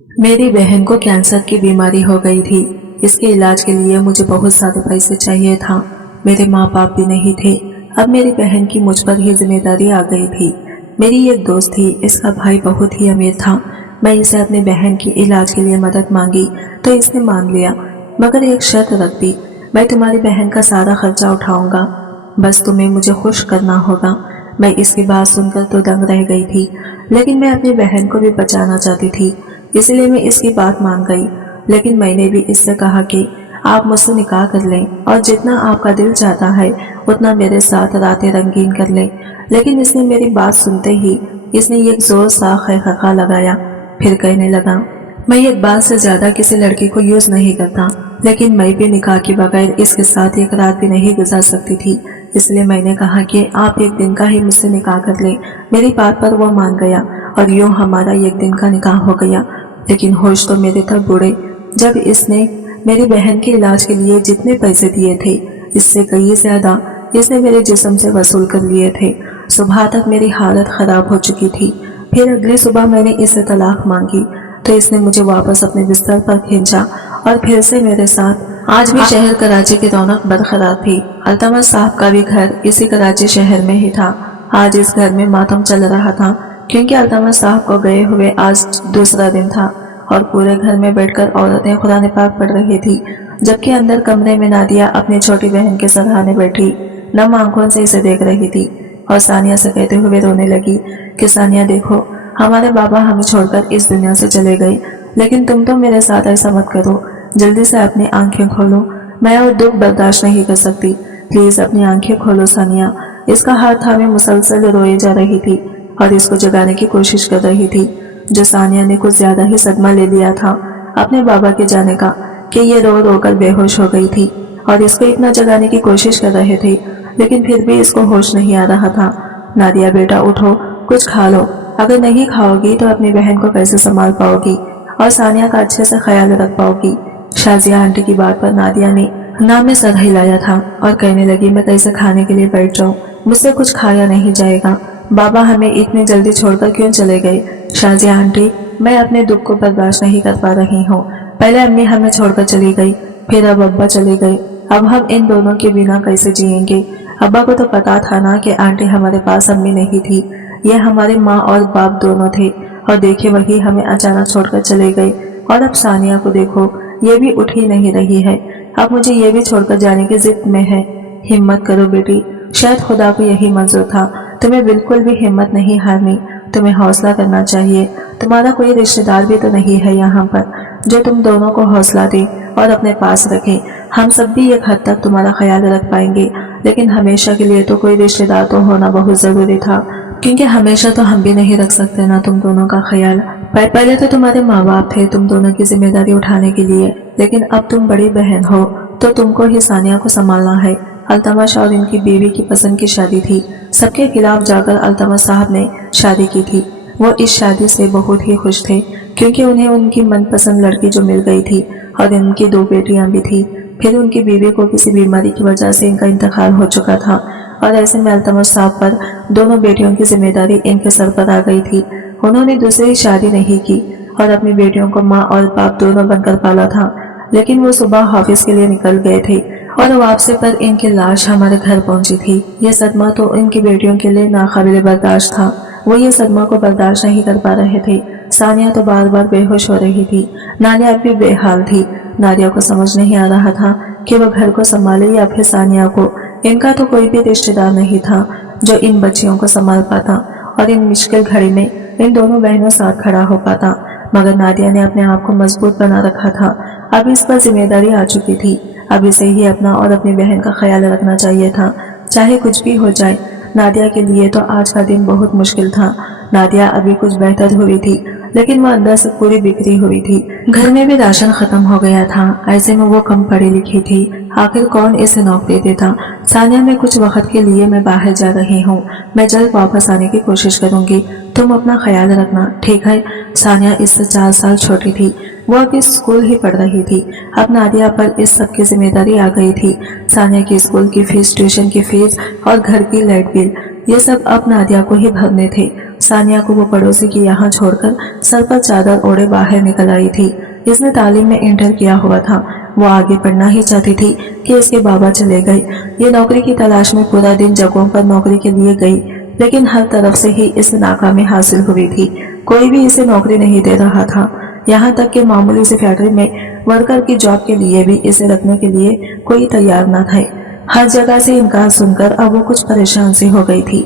मेरी बहन को कैंसर की बीमारी हो गई थी। इसके इलाज के लिए मुझे बहुत सारे पैसे चाहिए था। मेरे माँ बाप भी नहीं थे। अब मेरी बहन की मुझ पर ही जिम्मेदारी आ गई थी। मेरी एक दोस्त थी, इसका भाई बहुत ही अमीर था। मैं इसे अपनी बहन की इलाज के लिए मदद मांगी तो इसने मान लिया, मगर एक शर्त रख दी, मैं तुम्हारी बहन का सारा खर्चा उठाऊंगा, बस तुम्हें मुझे खुश करना होगा। मैं इसकी बात सुनकर तो दंग रह गई थी, लेकिन मैं अपनी बहन को भी बचाना चाहती थी, इसलिए मैं इसकी बात मान गई। लेकिन मैंने भी इससे कहा कि आप मुझसे निकाह कर लें और जितना आपका दिल चाहता है उतना मेरे साथ रातें रंगीन कर लें। लेकिन इसने मेरी बात सुनते ही इसने एक जोर सा खैखा लगाया, फिर कहने लगा, मैं एक बार से ज्यादा किसी लड़की को यूज नहीं करता, लेकिन मैं भी निकाह के बगैर इसके साथ एक रात भी नहीं गुजार सकती थी। इसलिए मैंने कहा कि आप एक दिन का ही मुझसे निकाह कर लें। मेरी बात पर वो मान गया और यूं हमारा एक दिन का निकाह हो गया। लेकिन होश तो मेरे तब बुढ़े जब इसने मेरी बहन के इलाज के लिए जितने पैसे दिए थे, इससे कई ज्यादा इसने मेरे जिस्म से वसूल कर लिए थे। सुबह तक मेरी हालत खराब हो चुकी थी। फिर अगली सुबह मैंने इससे तलाक मांगी तो इसने मुझे वापस अपने बिस्तर पर खींचा और फिर से मेरे साथ। आज भी शहर कराची की रौनक बरकरार थी। अल्तमश साहब का भी घर इसी कराची शहर में ही था। आज इस घर में मातम चल रहा था, क्योंकि अल्तमश साहब को गए हुए आज दूसरा दिन था और पूरे घर में बैठकर औरतें कुरान पाक पढ़ रही थी, जबकि अंदर कमरे में नादिया अपनी छोटी बहन के सराहने बैठी नम आंखों से इसे देख रही थी और सानिया से कहते हुए रोने लगी कि सानिया देखो, हमारे बाबा हमें छोड़कर इस दुनिया से चले गए, लेकिन तुम तो मेरे साथ ऐसा मत करो। जल्दी से अपनी आंखें खोलो, मैं और दुख बर्दाश्त नहीं कर सकती। प्लीज अपनी आंखें खोलो सानिया। इसका हाथ थामे मुसलसल रोए जा रही थी और इसको जगाने की कोशिश कर रही थी, जो सानिया ने कुछ ज्यादा ही सदमा ले लिया था अपने बाबा के जाने का कि ये रो रो कर बेहोश हो गई थी और इसको इतना जगाने की कोशिश कर रहे थे, लेकिन फिर भी इसको होश नहीं आ रहा था। नादिया बेटा उठो, कुछ खा लो, अगर नहीं खाओगी तो अपनी बहन को कैसे संभाल पाओगी और सानिया का अच्छे से ख्याल रख पाओगी। शाजिया आंटी की बात पर नादिया ने ना में सर हिलाया था और कहने लगी, मैं कैसे खाने के लिए बैठ जाऊं, मुझसे कुछ खाया नहीं जाएगा। बाबा हमें इतनी जल्दी छोड़कर क्यों चले गए? शाजिया आंटी, मैं अपने दुख को बर्दाश्त नहीं कर पा रही हूँ। पहले अम्मी हमें छोड़कर चली गई, फिर अब अब्बा चले गए, अब हम इन दोनों के बिना कैसे जिएंगे? अब्बा को तो पता था ना कि आंटी हमारे पास अम्मी नहीं थी, ये हमारे माँ और बाप दोनों थे, और देखे वही हमें अचानक छोड़कर चले गए। और अब सानिया को देखो, ये भी उठ ही नहीं रही है, अब मुझे ये भी छोड़कर जाने की जिद में है। हिम्मत करो बेटी, शायद खुदा को यही मंजूर था, तुम्हें बिल्कुल भी हिम्मत नहीं हारनी, तुम्हें हौसला करना चाहिए। तुम्हारा कोई रिश्तेदार भी तो नहीं है यहाँ पर जो तुम दोनों को हौसला दे और अपने पास रखे। हम सब भी एक हद तक तुम्हारा ख्याल रख पाएंगे, लेकिन हमेशा के लिए तो कोई रिश्तेदार तो होना बहुत जरूरी था, क्योंकि हमेशा तो हम भी नहीं रख सकते ना तुम दोनों का ख्याल। पहले तो तुम्हारे माँ बाप थे तुम दोनों की जिम्मेदारी उठाने के लिए, लेकिन अब तुम बड़ी बहन हो तो तुमको ही सानिया को संभालना है। अल्तमश और इनकी बीवी की पसंद की शादी थी, सबके खिलाफ जाकर अल्तमश साहब ने शादी की थी। वो इस शादी से बहुत ही खुश थे, क्योंकि उन्हें उनकी मनपसंद लड़की जो मिल गई थी और इनकी 2 बेटियां भी थी। फिर उनकी बीवी को किसी बीमारी की वजह से इनका इंतकाल हो चुका था और ऐसे में अल्तमश साहब पर दोनों बेटियों की जिम्मेदारी इनके सर पर आ गई थी। उन्होंने दूसरी शादी नहीं की और अपनी बेटियों को माँ और बाप दोनों बनकर पाला था, लेकिन वो सुबह ऑफिस के लिए निकल गए थे और वापसी पर इनकी लाश हमारे घर पहुंची थी। ये सदमा तो इनकी बेटियों के लिए नाकाबिले बर्दाश्त था, वो ये सदमा को बर्दाश्त नहीं कर पा रहे थे। सानिया तो बार बार बेहोश हो रही थी, नादिया भी बेहाल थी। नादिया को समझ नहीं आ रहा था कि वो घर को संभाले या फिर सानिया को। इनका तो कोई भी रिश्तेदार नहीं था जो इन बच्चियों को संभाल पाता और इन मुश्किल घड़ी में इन दोनों बहनों साथ खड़ा हो पाता, मगर नादिया ने अपने आप को मजबूत बना रखा था। अब इस पर जिम्मेदारी आ चुकी थी, अब इसे ही अपना और अपनी बहन का ख्याल रखना चाहिए था, चाहे कुछ भी हो जाए। नादिया के लिए तो आज का दिन बहुत मुश्किल था। नादिया अभी कुछ बेहतर हुई थी, लेकिन वो अंदर से पूरी बिखरी हुई थी। घर में भी राशन खत्म हो गया था, ऐसे में वो कम पढ़ी लिखी थी, आखिर कौन इसे नौकरी देता। सानिया में कुछ वक्त के लिए मैं बाहर जा रही हूँ, मैं जल्द वापस आने की कोशिश करूंगी, तुम अपना ख्याल रखना, ठीक है? सानिया इससे 4 साल छोटी थी, वो अभी स्कूल ही पढ़ रही थी। अब नादिया पर इस सब की जिम्मेदारी आ गई थी। सानिया की स्कूल की फीस, ट्यूशन की फीस और घर की लाइट बिल, ये सब अब नादिया को ही भरने थे। सानिया को वो पड़ोसी की यहाँ छोड़कर सर पर चादर ओढ़े बाहर निकल आई थी। इसने तालीम में इंटर किया हुआ था। वो आगे पढ़ना ही चाहती थी कि इसके बाबा चले गए। ये नौकरी की तलाश में पूरा दिन जगहों पर नौकरी के लिए गई, लेकिन हर तरफ से ही इसे नाकामी हासिल हुई थी। कोई भी इसे नौकरी नहीं दे रहा था। यहाँ तक कि मामूली सी फैक्ट्री में वर्कर की जॉब के लिए भी इसे रखने के लिए कोई तैयार न थे। हर जगह से इनकार सुनकर अब वो कुछ परेशान सी हो गई थी।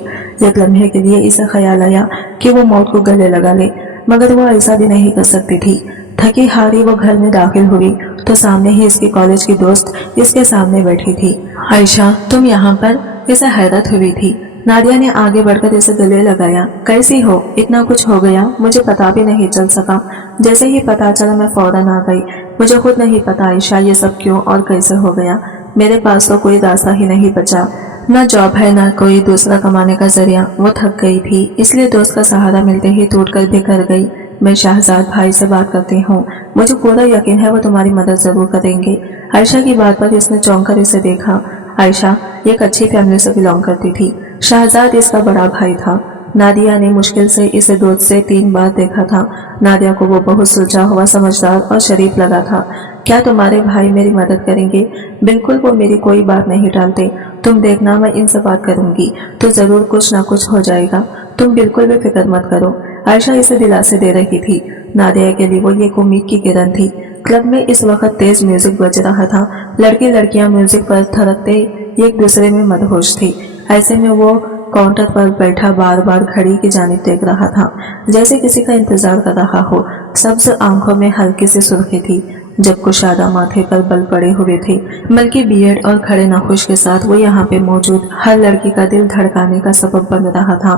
एक लम्हे के लिए इसे ख्याल आया कि वो मौत को गले लगा ले, मगर वो ऐसा भी नहीं कर सकती थी। थकी हारी वो घर में दाखिल हुई तो सामने ही इसकी कॉलेज की दोस्त इसके सामने बैठी थी। आयशा, तुम यहाँ पर? इसे हैरत हुई थी। नादिया ने आगे बढ़कर इसे गले लगाया। कैसी हो? इतना कुछ हो गया, मुझे पता भी नहीं चल सका। जैसे ही पता चला मैं फौरन आ गई। मुझे खुद नहीं पता आयशा ये सब क्यों और कैसे हो गया। मेरे पास तो कोई रास्ता ही नहीं बचा, न जॉब है न कोई दूसरा कमाने का जरिया। वो थक गई थी, इसलिए दोस्त का सहारा मिलते ही टूटकर बिखर गई। मैं शहजाद भाई से बात करती हूँ, मुझे पूरा यकीन है वो तुम्हारी मदद जरूर करेंगे। आयशा की बात पर इसने चौंक कर इसे देखा। आयशा एक अच्छी फैमिली से बिलोंग करती थी। शहजाद इसका बड़ा भाई था। नादिया ने मुश्किल से इसे 2 से 3 बार देखा था। नादिया को वो बहुत सुलझा हुआ, समझदार और शरीफ लगा था। क्या तुम्हारे भाई मेरी मदद करेंगे? बिल्कुल, वो मेरी कोई बात नहीं टालते। तुम देखना, मैं इनसे बात करूंगी तो जरूर कुछ ना कुछ हो जाएगा। तुम बिल्कुल भी फिक्र मत करो। आयशा इसे दिलासे दे रही थी। नादिया के लिए वो एक उम्मीद की किरण थी। क्लब में इस वक्त तेज म्यूजिक बज रहा था। लड़की लड़कियां म्यूजिक पर थरकते एक दूसरे में मदहोश थी। ऐसे में वो काउंटर पर बैठा बार बार घड़ी की जानिब देख रहा था, जैसे किसी का इंतजार कर रहा हो। सब्ज आंखों में हल्की सी सुर्खी थी, जब कुशादा माथे पर बल पड़े हुए थे। बल्कि बीएड और खड़े नखुश के साथ वो यहाँ पे मौजूद हर लड़की का दिल धड़काने का सबब बन रहा था।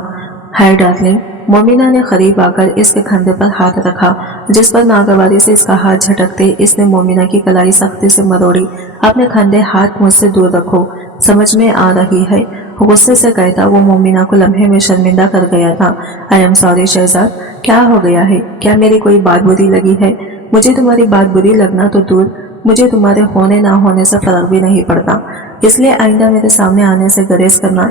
हाय डार्लिंग, मोमिना ने करीब आकर इसके कंधे पर हाथ रखा, जिस पर नागवारी से इसका हाथ झटकते इसने मोमिना की कलाई सख्ती से मरोड़ी। अपने कंधे हाथ मुझसे दूर रखो, समझ में आ रही है, गुस्से से कहता वो मोमिना को लम्हे में शर्मिंदा कर गया था। आई एम सॉरी शहजाद, क्या हो गया है? क्या मेरी कोई बात बुरी लगी है? मुझे तुम्हारी बात बुरी लगना तो दूर, मुझे तुम्हारे होने ना होने से फर्क भी नहीं पड़ता, इसलिए आइंदा मेरे सामने आने से गुरेज करना।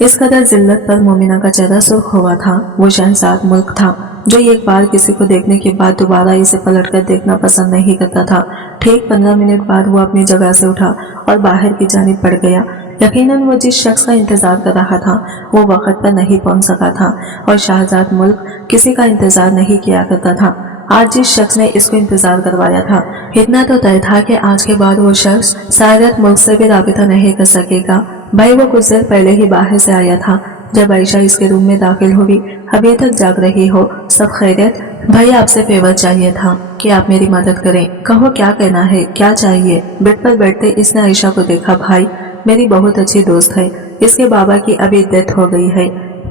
इस कदर जिल्लत पर मोमिना का चेहरा सुर्ख हुआ था। वो शहजाद मुल्क था जो एक बार किसी को देखने के बाद दोबारा इसे पलटकर देखना पसंद नहीं करता था। ठीक 15 मिनट बाद वो अपनी जगह से उठा और बाहर की जानिब बढ़ गया। यकीनन वो जिस शख्स का इंतजार कर रहा था वो वक्त पर नहीं पहुंच सका था, और शहजाद मुल्क किसी का इंतजार नहीं किया करता था। आज जिस शख्स ने इसको इंतजार करवाया था, इतना तो तय था कि आज के बाद वो शख्स शायद मुल्क से भी राबिता नहीं कर सकेगा। भाई वो कुछ देर पहले ही बाहर से आया था। जब आयशा इसके रूम में दाखिल हुई, अभी तक जाग रही हो, सब खैरियत? भाई आपसे फेवर चाहिए था कि आप मेरी मदद करें। कहो क्या कहना है, क्या चाहिए? बेड पर बैठते इसने आयशा को देखा। भाई मेरी बहुत अच्छी दोस्त है, इसके बाबा की अभी डेथ हो गई है,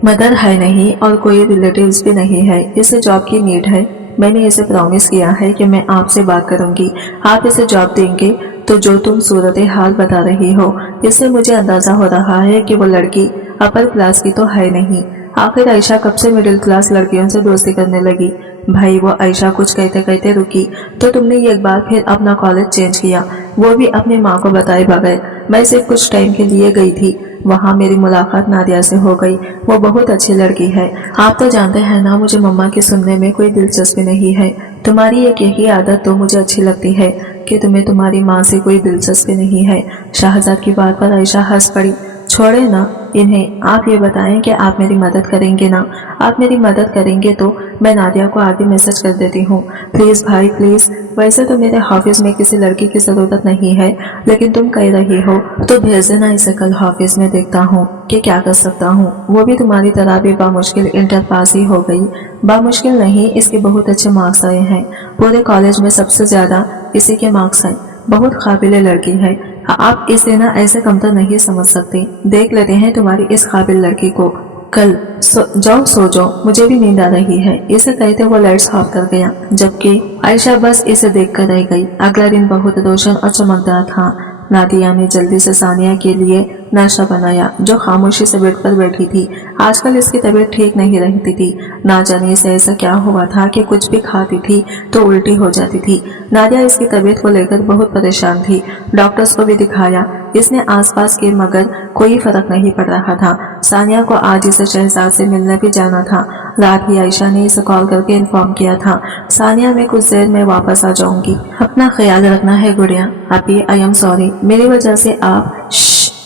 मदर है नहीं और कोई रिलेटिव्स भी नहीं है, इसे जॉब की नीड है। मैंने इसे प्रॉमिस किया है कि मैं आपसे बात करूंगी, आप इसे जॉब देंगे तो जो तुम सूरत हाल बता रही हो, इससे मुझे अंदाजा हो रहा है कि वो लड़की अपर क्लास की तो है नहीं। आखिर आयशा कब से मिडिल क्लास लड़कियों से दोस्ती करने लगी? भाई वो आयशा कुछ कहते कहते रुकी तो तुमने एक बार फिर अपना कॉलेज चेंज किया, वो भी अपनी माँ को बताए बगैर। मैं सिर्फ कुछ टाइम के लिए गई थी, वहाँ मेरी मुलाकात नादिया से हो गई। वो बहुत अच्छी लड़की है। आप तो जानते हैं ना, मुझे मम्मा की सुनने में कोई दिलचस्पी नहीं है। तुम्हारी एक यही आदत तो मुझे अच्छी लगती है कि तुम्हें तुम्हारी माँ से कोई दिलचस्पी नहीं है। शहजाद की बात पर आयशा हंस पड़ी। छोड़े ना इन्हें, आप ये बताएं कि आप मेरी मदद करेंगे ना? आप मेरी मदद करेंगे तो मैं नादिया को आगे मैसेज कर देती हूँ। प्लीज भाई प्लीज। वैसे तो मेरे ऑफिस में किसी लड़की की जरूरत नहीं है, लेकिन तुम कह रही हो तो भेज देना इसे, कल ऑफिस में देखता हूँ कि क्या कर सकता हूँ। वो भी तुम्हारी तरह भी बामुश्किल इंटर पास ही हो गई। बामुश्किल नहीं, इसके बहुत अच्छे मार्क्स आए हैं। पूरे कॉलेज में सबसे ज्यादा इसी के मार्क्स हैं। बहुत काबिल लड़की है, आप इसे ना ऐसे कमतर नहीं समझ सकते। देख लेते हैं तुम्हारी इस काबिल लड़की को। कल जाओ सो जाओ, मुझे भी नींद आ रही है। इसे कहते वो लाइट्स ऑफ कर गया, जबकि आयशा बस इसे देख कर रह गई। अगला दिन बहुत रोशन और चमकदार था। नादिया ने जल्दी से सानिया के लिए नाश्ता बनाया जो खामोशी से बेड पर बैठी थी। आजकल इसकी तबीयत ठीक नहीं रहती थी। ना जाने इसे ऐसा क्या हुआ था कि कुछ भी खाती थी तो उल्टी हो जाती थी। नादिया इसकी तबीयत को लेकर बहुत परेशान थी। डॉक्टर्स को भी दिखाया इसने आसपास के, मगर कोई फर्क नहीं पड़ रहा था। सानिया को आज इसे शहजाद से मिलने भी जाना था। रात ही आयशा ने इसे कॉल करके इन्फॉर्म किया था, सानिया मैं कुछ देर में वापस आ जाऊंगी, अपना ख्याल रखना है गुड़िया। अभी आई एम सॉरी, मेरी वजह से आप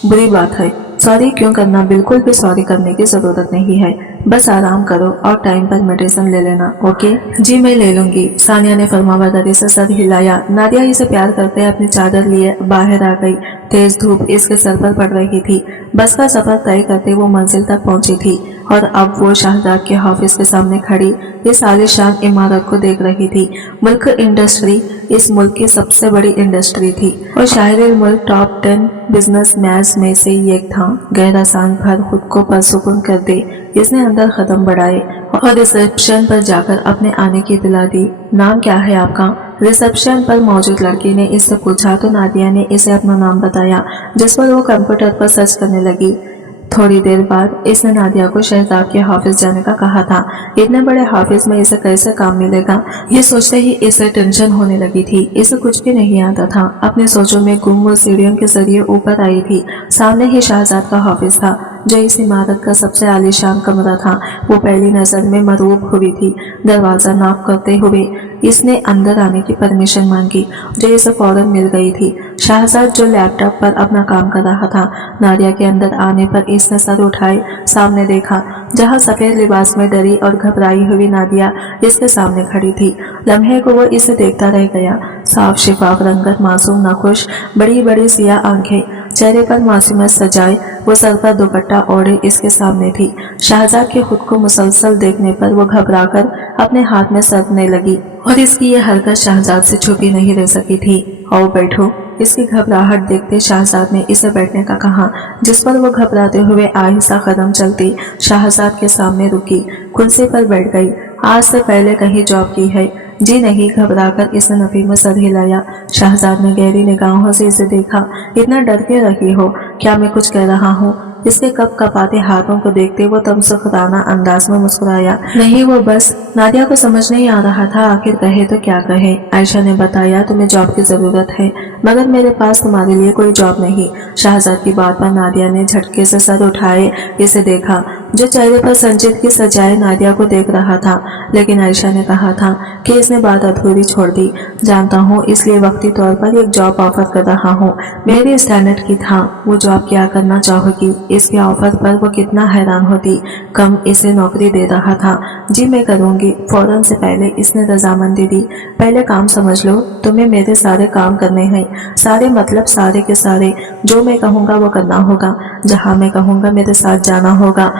बुरी बात है। सॉरी क्यों करना, बिल्कुल भी सॉरी करने की जरूरत नहीं है, बस आराम करो और टाइम पर मेडिसिन ले लेना, ओके? जी मैं ले लूंगी, सानिया ने फरमाबरदारी से सर हिलाया। नादिया इसे प्यार करते अपनी चादर लिए बाहर आ गई। तेज धूप इसके सर पर पड़ रही थी। बस का सफर तय करते वो मंजिल तक पहुंची थी और अब वो शहजाद के ऑफिस के सामने खड़ी इस आलीशान इमारत को देख रही थी। मुल्क इंडस्ट्री इस मुल्क की सबसे बड़ी इंडस्ट्री थी और शायद मुल्क टॉप 10 बिजनेस मैच में से एक था। गहरा सांस भर खुद को परसुकून कर दे इसने अंदर कदम बढ़ाए और रिसेप्शन पर जाकर अपने आने की इत्तला दी। नाम क्या है आपका? रिसेप्शन पर मौजूद लड़की ने इससे पूछा तो नादिया ने इसे अपना नाम बताया, जिस पर वो कंप्यूटर पर सर्च करने लगी। थोड़ी देर बाद इसने नादिया को शहजाद के ऑफिस जाने का कहा था। इतने बड़े ऑफिस में इसे कैसे काम मिलेगा, ये सोचते ही इसे टेंशन होने लगी थी। इसे कुछ भी नहीं आता था। अपने सोचों में गुम वो सीढ़ियों के जरिए ऊपर आई थी। सामने ही शहजाद का ऑफिस था, जो इस इमारत का सबसे आलीशान कमरा था। वो पहली नजर में मरूब हुई थी। दरवाजा नॉक करते हुए इसने अंदर आने की परमिशन मांगी, जो इसे फौरन मिल गई थी। शहजाद जो लैपटॉप पर अपना काम कर रहा था। नादिया के अंदर आने पर इसने सर उठाए सामने देखा, जहां सफेद लिबास में डरी और घबराई हुई नादिया इसके सामने खड़ी थी। लम्हे को वो इसे देखता रह गया। साफ शिफाफ रंगत, मासूम नखुश, बड़ी बड़ी सिया आंखें, चेहरे पर मासूमियत सजाए, वो सर पर दुपट्टा ओढ़े इसके सामने थी। शहजाद के खुद को मुसलसल देखने पर वो घबराकर अपने हाथ में सरकने लगी और इसकी ये हरकत शहजाद से छुपी नहीं रह सकी थी। आओ बैठो, इसकी घबराहट देखते शहजाद ने इसे बैठने का कहा, जिस पर वो घबराते हुए आहिस्ता कदम चलती शहजाद के सामने रुकी, कुर्सी पर बैठ गई। आज से पहले कहीं जॉब की है? जी नहीं, घबराकर इसने नफी में सर हिलाया। शहजाद ने गहरी निगाहों से इसे देखा। इतना डर के रही हो, क्या मैं कुछ कह रहा हूँ? इसके कप कपाते हाथों को देखते वो तमसुखराना अंदाज में मुस्कुराया। नहीं, वो बस नादिया को समझ नहीं आ रहा था आखिर कहे तो क्या कहे। आयशा ने बताया तुम्हें जॉब की जरूरत है, मगर मेरे पास तुम्हारे लिए कोई जॉब नहीं। शहजाद की बात पर नादिया ने झटके से सर उठाए इसे देखा, जो चेहरे पर संजीदगी सजाए नादिया को देख रहा था। लेकिन आयशा ने कहा था कि इसने बात अधूरी छोड़ दी। जानता हूँ, इसलिए वक्ती तौर पर एक जॉब ऑफर कर रहा हूँ। मेरी स्टैंडर्ड की था, वो जॉब क्या करना चाहोगी? इसके ऑफर पर वो कितना हैरान होती। कम इसे नौकरी दे रहा था। जी मैं करूँगी, फौरन से पहले इसने रजामंदी दी। पहले काम समझ लो, तुम्हें मेरे सारे काम करने हैं। सारे मतलब सारे के सारे। जो मैं कहूँगा वो करना होगा, जहाँ मैं कहूँगा मेरे साथ जाना होगा।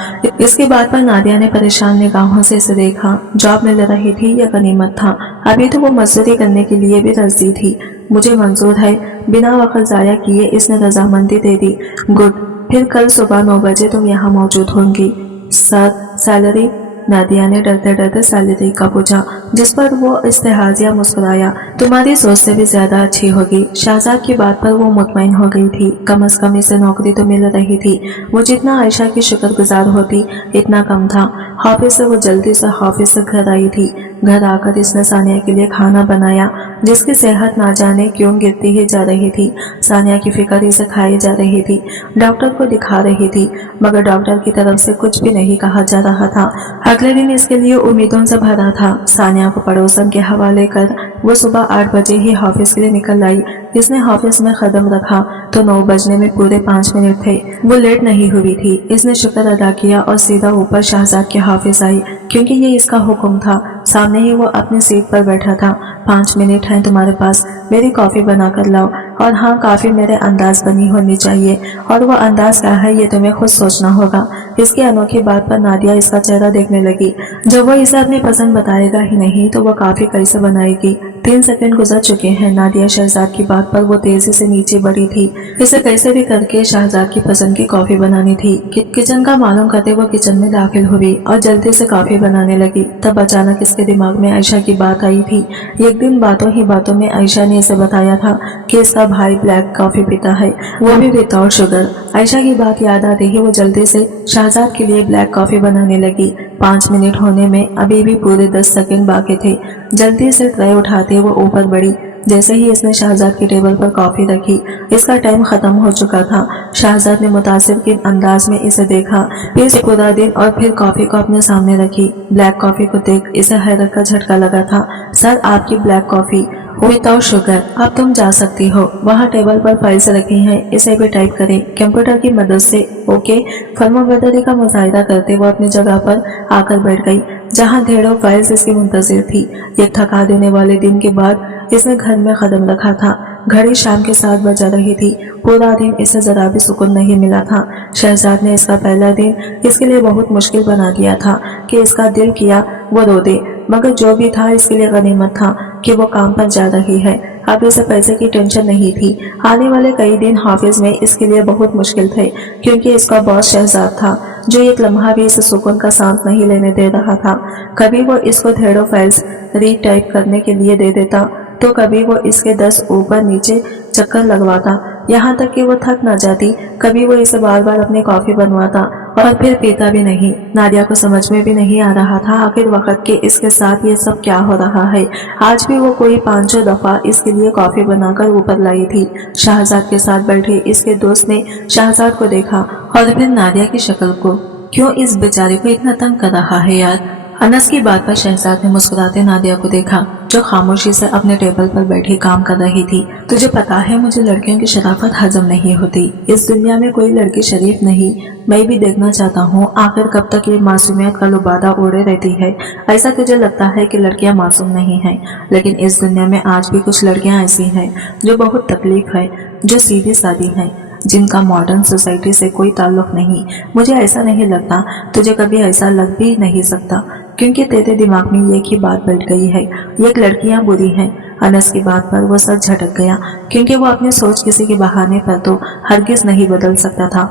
इसकी बात पर नादिया ने परेशान निगाहों से इसे देखा। जॉब मिल रही थी या गनीमत था? अभी तो वो मजदूरी करने के लिए भी राजी थी। मुझे मंजूर है, बिना वक्त जाया किए इसने रजामंदी दे दी। गुड, फिर कल सुबह 9 बजे तुम यहाँ मौजूद होंगी। Sir, salary? नादिया ने डरते डरते सैलरी का पूछा, जिस पर वो इस्तेहाजिया मुस्कुराया। तुम्हारी सोच से भी ज्यादा अच्छी होगी। शहजाद की बात पर वो मुतमईन हो गई थी। कम से कम इसे नौकरी तो मिल रही थी। वो जितना आयशा की शुक्रगुजार होती इतना कम था। ऑफिस से वो जल्दी से ऑफिस से घर आई थी। घर आकर इसने सानिया के लिए खाना बनाया, जिसकी सेहत ना जाने क्यों गिरती ही जा रही थी। सानिया की फिक्र इसे खाई जा रही थी। डॉक्टर को दिखा रही थी, मगर डॉक्टर की तरफ से कुछ भी नहीं कहा जा रहा था। अगले दिन इसके लिए उम्मीदों से भरा था। सानिया को पड़ोसन के हवाले कर वो सुबह 8 बजे ही ऑफिस के लिए निकल आई। इसने ऑफिस में कदम रखा तो 9 बजने में पूरे 5 मिनट थे। वो लेट नहीं हुई थी। इसने शुक्र अदा किया और सीधा ऊपर शहजाद के ऑफिस आई, क्योंकि ये इसका हुक्म था। सामने ही वो अपनी सीट पर बैठा था। 5 मिनट हैं तुम्हारे पास, मेरी कॉफी बना कर लाओ। और हाँ, काफी मेरे अंदाज बनी होनी चाहिए, और वो अंदाज क्या है ये तुम्हें खुद सोचना होगा। इसकी अनोखी बात पर नादिया इसका चेहरा देखने लगी। जब वो इसे अपनी पसंद बताएगा ही नहीं तो वो काफी कैसे बनाएगी। 3 सेकंड गुजर चुके हैं। नादिया शहजाद की बात पर वो तेजी से नीचे बढ़ी थी। इसे कैसे भी करके शहजाद की पसंद की कॉफी बनानी थी। किचन का मालूम करते वो किचन में दाखिल हुई और जल्दी से कॉफी बनाने लगी। तब अचानक इसके दिमाग में आयशा की बात आई थी। एक दिन बातों ही बातों में आयशा ने इसे बताया था कि इसका भाई ब्लैक कॉफी पीता है, वो भी विदाउट शुगर। आयशा की बात याद आते ही वो जल्दी से शहजाद के लिए ब्लैक कॉफी बनाने लगी। 5 मिनट होने में अभी भी पूरे 10 सेकंड बाकी थे। जल्दी से ट्रे उठाते वो ऊपर बढ़ी। जैसे ही इसने शहजाद की टेबल पर कॉफी रखी, इसका टाइम खत्म हो चुका था। शहजाद ने मुतासिर के अंदाज में इसे देखा, फिर पूरा दिन और फिर कॉफी को अपने सामने रखी। ब्लैक कॉफी को देख इसे हैरत का झटका लगा था। सर, आपकी ब्लैक कॉफी विदाउट शुगर। अब तुम जा सकती हो। वहाँ टेबल पर फाइल्स रखी हैं, इसे भी टाइप करें कंप्यूटर की मदद से। ओके। फर्माबरदारी का मुजाहिदा करते वो अपनी जगह पर आकर बैठ गई, जहाँ ढेरों फाइल्स इसकी मुंतजिर थी। एक थका देने वाले दिन के बाद इसने घर में कदम रखा था। घड़ी शाम के 7 बज रही थी। पूरा दिन इसे जरा भी सुकून नहीं मिला था। शहजाद ने इसका पहला दिन इसके लिए बहुत मुश्किल बना दिया था कि इसका दिल किया वो रो दे, मगर जो भी था इसके लिए गनीमत था कि वो काम पर जा रही है। अब इसे पैसे की टेंशन नहीं थी। आने वाले कई दिन हाफिज में इसके लिए बहुत मुश्किल थे, क्योंकि इसका बॉस शहजाद था, जो एक लम्हा भी इसे सुकून का सांस नहीं लेने दे रहा था। कभी वो इसको ढेरों फाइल्स रीटाइप करने के लिए दे देता, तो कभी वो इसके 10 ऊपर नीचे चक्कर लगवाता, यहाँ तक कि वो थक न जाती। कभी वो इसे बार बार अपनी कॉफी बनवाता और फिर पीता भी नहीं। नादिया को समझ में भी नहीं आ रहा था आखिर वक्त के इसके साथ ये सब क्या हो रहा है। आज भी वो कोई 5-6 दफा इसके लिए कॉफी बनाकर ऊपर लाई थी। शहजाद के साथ बैठे इसके दोस्त ने शहजाद को देखा और फिर नादिया की शक्ल को। क्यों इस बेचारे को इतना तंग कर रहा है यार। अनस की बात पर शहजाद ने मुस्कुराते नादिया को देखा, जो खामोशी से अपने टेबल पर बैठी काम कर रही थी। तुझे पता है मुझे लड़कियों की शराफत हजम नहीं होती। इस दुनिया में कोई लड़की शरीफ नहीं। मैं भी देखना चाहता हूँ आखिर कब तक ये मासूमियत का लुबादा ओढ़े रहती है। ऐसा तुझे लगता है कि लड़कियां मासूम नहीं हैं, लेकिन इस दुनिया में आज भी कुछ लड़कियां ऐसी हैं जो बहुत तकलीफ है, जो सीधी सादी हैं, जिनका मॉडर्न सोसाइटी से कोई ताल्लुक नहीं। मुझे ऐसा नहीं लगता, तुझे कभी ऐसा लग भी नहीं सकता, क्योंकि तेरे दिमाग में एक ही बात बैठ गई है, ये लड़कियां बुरी हैं। अनस की बात पर वो सच झटक गया, क्योंकि वो अपनी सोच किसी के बहाने पर तो हरगिज नहीं बदल सकता था।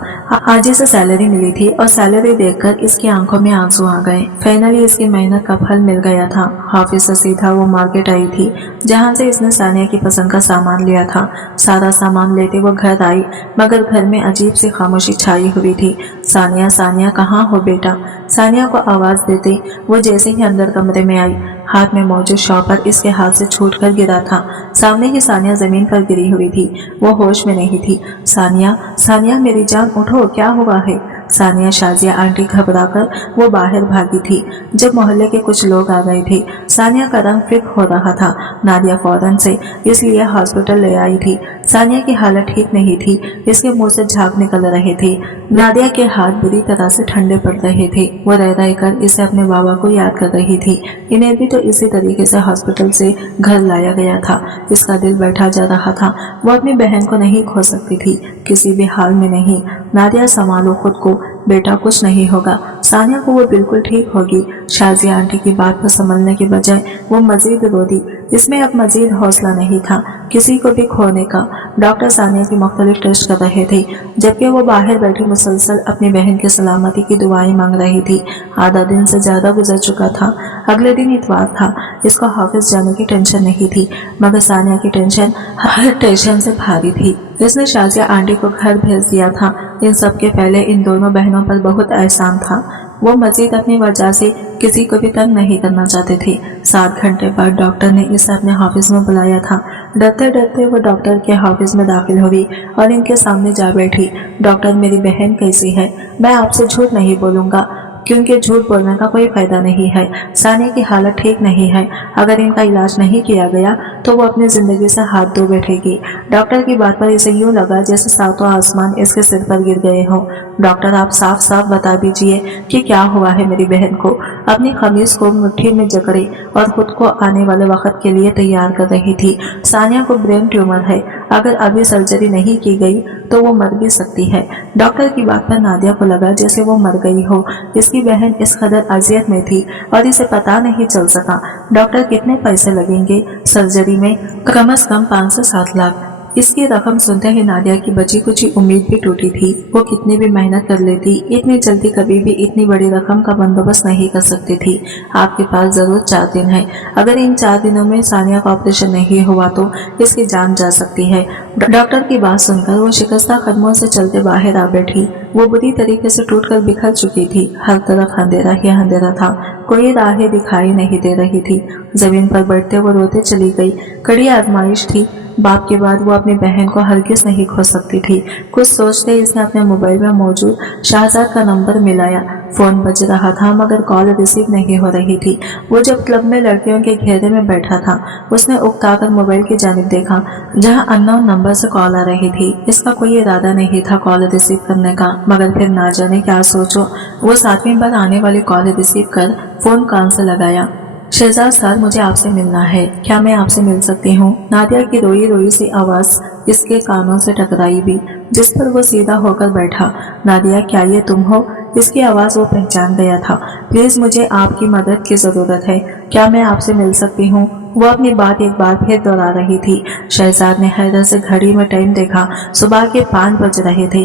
आज इसे सैलरी मिली थी और सैलरी देखकर इसकी आंखों में आंसू आ गए। फाइनली इसकी मेहनत का फल मिल गया था। हाफिज से सीधा वो मार्केट आई थी, जहाँ से इसने सानिया की पसंद का सामान लिया था। सारा सामान लेते वो घर आई, मगर घर में अजीब सी खामोशी छाई हुई थी। सानिया, सानिया कहाँ हो बेटा। सानिया को आवाज देते वो जैसे ही अंदर कमरे में आई, हाथ में मौजूद शॉपर इसके हाथ से छूटकर गिरा था। सामने ही सानिया जमीन पर गिरी हुई थी, वो होश में नहीं थी। सानिया, सानिया मेरी जान उठो, क्या हुआ है। सानिया शाजिया आंटी घबराकर वो बाहर भागी थी, जब मोहल्ले के कुछ लोग आ गए थे। सानिया का रंग फिक हो रहा था। नादिया फौरन से इसलिए हॉस्पिटल ले आई थी। सानिया की हालत ठीक नहीं थी, इसके मुंह से झाग निकल रहे थे। नादिया के हाथ बुरी तरह से ठंडे पड़ रहे थे। वो रह रहकर इसे अपने बाबा को याद कर रही थी। इन्हें भी तो इसी तरीके से हॉस्पिटल से घर लाया गया था। इसका दिल बैठा जा रहा था। वो अपनी बहन को नहीं खो सकती थी, किसी भी हाल में नहीं। नादिया, संभालो खुद को बेटा, कुछ नहीं होगा। सानिया को वो बिल्कुल ठीक होगी। शाजिया आंटी की बात पर संभलने के बजाय वो मजीद रो दी। इसमें अब मजीद हौसला नहीं था किसी को भी खोने का। डॉक्टर सानिया की मुख्तलिफ टेस्ट कर रहे थे, जबकि वो बाहर बैठी मुसलसल अपनी बहन की सलामती की दुआएं मांग रही थी। आधा दिन से ज्यादा गुजर चुका था। अगले दिन इतवार था। इसको हाफिज जाने की टेंशन नहीं थी, मगर सानिया की टेंशन हर टेंशन से भारी थी। इसने शाजिया आंटी को घर भेज दिया था। इन सब के पहले इन दोनों बहनों पर बहुत एहसान था। वो मजीद अपनी वजह से किसी को भी तंग नहीं करना चाहते थे। 7 घंटे बाद डॉक्टर ने इसे अपने ऑफिस में बुलाया था। डरते डरते वो डॉक्टर के ऑफिस में दाखिल हुई और इनके सामने जा बैठी। डॉक्टर, मेरी बहन कैसी है? मैं आपसे झूठ नहीं बोलूंगा, क्योंकि झूठ बोलने का कोई फायदा नहीं है। सानिया की हालत ठीक नहीं है। अगर इनका इलाज नहीं किया गया तो वो अपनी जिंदगी से हाथ धो बैठेगी। डॉक्टर की बात पर इसे यूं लगा जैसे सातों आसमान इसके सिर पर गिर गए हों। डॉक्टर, आप साफ साफ बता दीजिए कि क्या हुआ है मेरी बहन को। अपनी खमीज को मुट्ठी में जकड़े और खुद को आने वाले वक्त के लिए तैयार कर रही थी। सानिया को ब्रेन ट्यूमर है। अगर अभी सर्जरी नहीं की गई तो वो मर भी सकती है। डॉक्टर की बात पर नादिया को लगा जैसे वो मर गई हो। इसकी बहन इस कदर अजियत में थी और इसे पता नहीं चल सका। डॉक्टर कितने पैसे लगेंगे सर्जरी में? कम से कम 5 से 7 लाख। इसकी रकम सुनते ही नादिया की बची कुछ उम्मीद भी टूटी थी। वो कितनी भी मेहनत कर लेती, इतनी जल्दी कभी भी इतनी बड़ी रकम का बंदोबस्त नहीं कर सकती थी। आपके पास जरूर 4 दिन है। अगर इन 4 दिनों में सानिया का ऑपरेशन नहीं हुआ तो इसकी जान जा सकती है। डॉक्टर की बात सुनकर वो शिकस्ता कदमों से चलते बाहर आ बैठी। वो बुरी तरीके से टूटकर बिखर चुकी थी। हर तरफ अंधेरा ही अंधेरा था, कोई राहें दिखाई नहीं दे रही थी। जमीन पर बैठते वो रोते चली गई। कड़ी आजमाइश थी। बाप के बाद वो अपनी बहन को हरगिज नहीं खो सकती थी। कुछ सोचते इसने अपने मोबाइल में मौजूद शहजाद का नंबर मिलाया। फोन बज रहा था मगर कॉल रिसीव नहीं हो रही थी। वो जब क्लब में लड़कियों के घेरे में बैठा था, उसने उकताकर मोबाइल की जानिब देखा जहां अननोन नंबर से कॉल आ रही थी। इसका कोई इरादा नहीं था कॉल रिसीव करने का, मगर फिर ना जाने क्या सोचो वो 7वीं बार आने वाली कॉल रिसीव कर फोन कान से लगाया। शहजाद सर, मुझे आपसे मिलना है, क्या मैं आपसे मिल सकती हूँ? नादिया की रोई रोई सी आवाज इसके कानों से टकराई भी, जिस पर वो सीधा होकर बैठा। नादिया, क्या ये तुम हो? इसकी आवाज वो पहचान गया था। प्लीज, मुझे आपकी मदद की जरूरत है, क्या मैं आपसे मिल सकती हूँ? वो अपनी बात एक बार फिर दोहरा रही थी। शहजाद ने हैरत से घड़ी में टाइम देखा। सुबह के 5 बज रहे थे।